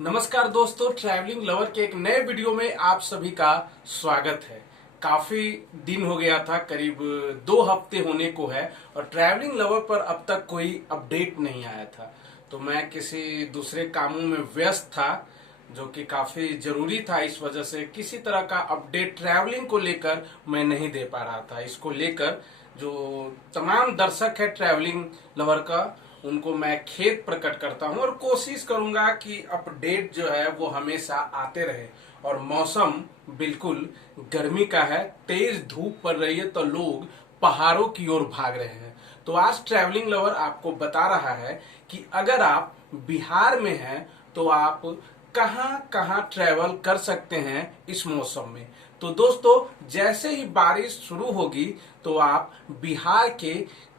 नमस्कार दोस्तों, travelling lover के एक नए वीडियो में आप सभी का स्वागत है। काफी दिन हो गया था, करीब 2 हफ्ते होने को है और ट्रैवलिंग लवर पर अब तक कोई अपडेट नहीं आया था। तो मैं किसी दूसरे कामों में व्यस्त था जो कि काफी जरूरी था। इस वजह से किसी तरह का अपडेट ट्रैवलिंग को लेकर मैं नहीं दे पा रहा था। इसको लेकर जो तमाम दर्शक है ट्रैवलिंग लवर का, उनको मैं खेद प्रकट करता हूं और कोशिश करूंगा कि अपडेट जो है वो हमेशा आते रहे। और मौसम बिल्कुल गर्मी का है, तेज धूप पड़ रही है तो लोग पहाड़ों की ओर भाग रहे हैं। तो आज ट्रैवलिंग लवर आपको बता रहा है कि अगर आप बिहार में हैं तो आप कहां कहां ट्रैवल कर सकते हैं इस मौसम में। तो दोस्तों, जैसे ही बारिश शुरू होगी तो आप बिहार के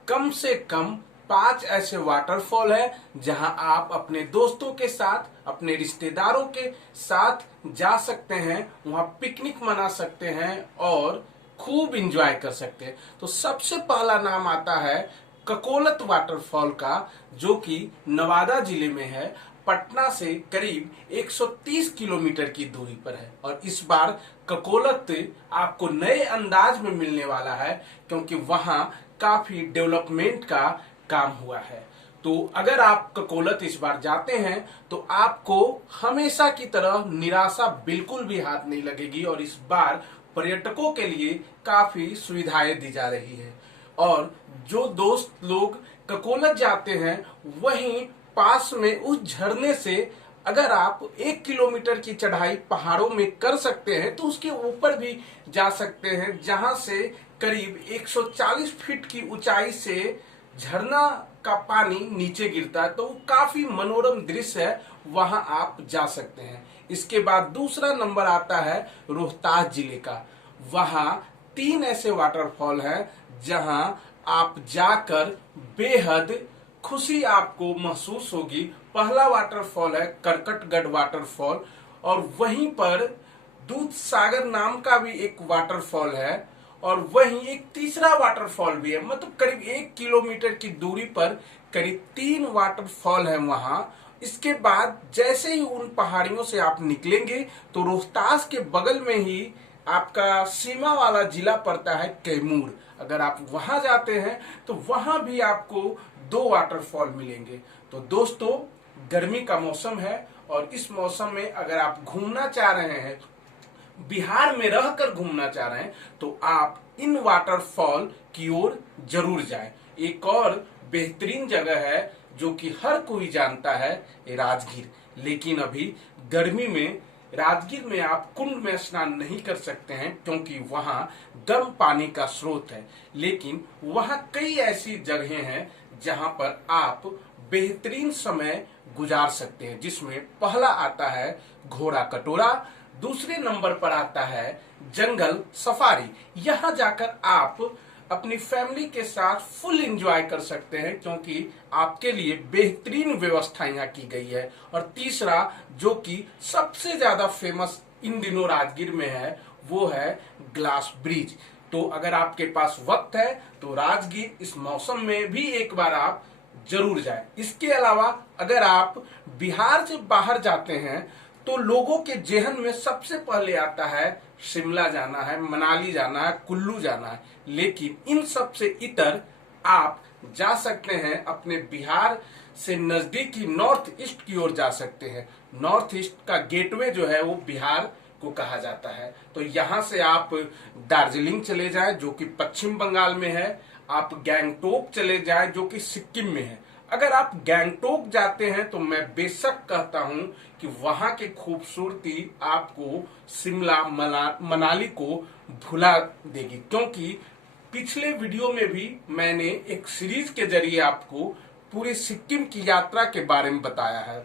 कम से कम 5 ऐसे वाटरफॉल है जहां आप अपने दोस्तों के साथ, अपने रिश्तेदारों के साथ जा सकते हैं, वहां पिकनिक मना सकते हैं और खूब एंजॉय कर सकते हैं। तो सबसे पहला नाम आता है ककोलत वाटरफॉल का, जो कि नवादा जिले में है। पटना से करीब 130 किलोमीटर की दूरी पर है और इस बार ककोलत आपको नए अंदाज में मिलने वाला है क्योंकि वहां काफी डेवलपमेंट का काम हुआ है। तो अगर आप ककोलत इस बार जाते हैं तो आपको हमेशा की तरह निराशा बिल्कुल भी हाथ नहीं लगेगी और इस बार पर्यटकों के लिए काफी सुविधाएं दी जा रही है। और जो दोस्त लोग ककोलत जाते हैं वहीं पास में उस झरने से अगर आप 1 किलोमीटर की चढ़ाई पहाड़ों में कर सकते हैं तो उसके ऊपर भी जा सकते हैं, जहां से करीब 140 फीट की ऊंचाई से झरना का पानी नीचे गिरता है। तो काफी मनोरम दृश्य है, वहां आप जा सकते हैं। इसके बाद दूसरा नंबर आता है रोहतास जिले का। वहां 3 ऐसे वाटरफॉल हैं जहां आप जाकर बेहद खुशी आपको महसूस होगी। पहला वाटरफॉल है करकटगढ़ वाटरफॉल और वहीं पर दूध सागर नाम का भी एक वाटरफॉल है और वहीं एक तीसरा वाटरफॉल भी है। मतलब करीब 1 किलोमीटर की दूरी पर करीब 3 वाटरफॉल है वहां। इसके बाद जैसे ही उन पहाड़ियों से आप निकलेंगे तो रोहतास के बगल में ही आपका सीमा वाला जिला पड़ता है कैमूर। अगर आप वहां जाते हैं तो वहां भी आपको 2 वाटरफॉल मिलेंगे। तो दोस्तों, गर्मी का मौसम है और इस मौसम में अगर आप घूमना चाह रहे हैं, बिहार में रहकर घूमना चाह रहे हैं, तो आप इन वाटरफॉल की ओर जरूर जाएं। एक और बेहतरीन जगह है जो कि हर कोई जानता है, राजगीर। लेकिन अभी गर्मी में राजगीर में आप कुंड में स्नान नहीं कर सकते हैं क्योंकि वहां गर्म पानी का स्रोत है। लेकिन वहां कई ऐसी जगहें हैं जहां पर आप बेहतरीन समय गुजार सकते हैं, जिसमें पहला आता है घोड़ा कटोरा, दूसरे नंबर पर आता है जंगल सफारी। यहां जाकर आप अपनी फैमिली के साथ फुल एंजॉय कर सकते हैं क्योंकि आपके लिए बेहतरीन व्यवस्था यहाँ की गई है। और तीसरा, जो कि सबसे ज्यादा फेमस इन दिनों राजगीर में है, वो है ग्लास ब्रिज। तो अगर आपके पास वक्त है तो राजगीर इस मौसम में भी एक बार आप जरूर जाएं। इसके अलावा अगर आप बिहार से बाहर जाते हैं तो लोगों के जेहन में सबसे पहले आता है शिमला जाना है, मनाली जाना है, कुल्लू जाना है। लेकिन इन सब से इतर आप जा सकते हैं अपने बिहार से नजदीकी नॉर्थ ईस्ट की ओर जा सकते हैं। नॉर्थ ईस्ट का गेटवे जो है वो बिहार को कहा जाता है। तो यहां से आप दार्जिलिंग चले जाएं जो कि पश्चिम बंगाल में है, आप गैंगटोक चले जाएं जो कि सिक्किम में है। अगर आप गैंगटोक जाते हैं तो मैं बेशक कहता हूं कि वहां की खूबसूरती आपको शिमला मनाली को भुला देगी, क्योंकि पिछले वीडियो में भी मैंने एक सीरीज के जरिए आपको पूरी सिक्किम की यात्रा के बारे में बताया है।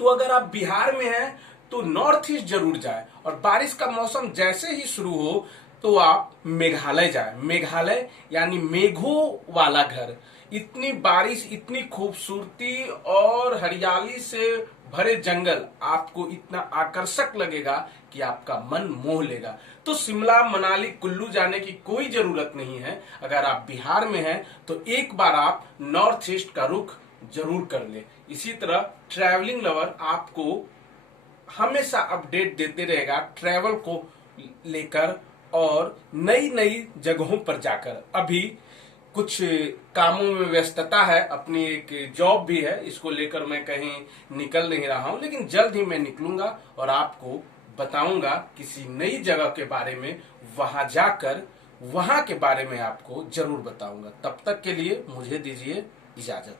तो अगर आप बिहार में हैं तो नॉर्थ ईस्ट जरूर जाएं और बारिश का मौसम जैसे ही शुरू हो तो आप मेघालय जाएं। मेघालय यानी मेघों वाला घर। इतनी बारिश, इतनी खूबसूरती और हरियाली से भरे जंगल आपको इतना आकर्षक लगेगा कि आपका मन मोह लेगा। तो शिमला मनाली कुल्लू जाने की कोई जरूरत नहीं है। अगर आप बिहार में हैं तो एक बार आप नॉर्थ ईस्ट का रुख जरूर कर ले। इसी तरह ट्रैवलिंग लवर आपको हमेशा अपडेट देते रहेगा ट्रैवल को लेकर और नई नई जगहों पर जाकर। अभी कुछ कामों में व्यस्तता है, अपनी एक जॉब भी है, इसको लेकर मैं कहीं निकल नहीं रहा हूं, लेकिन जल्द ही मैं निकलूंगा और आपको बताऊंगा किसी नई जगह के बारे में। वहां जाकर वहां के बारे में आपको जरूर बताऊंगा। तब तक के लिए मुझे दीजिए इजाजत।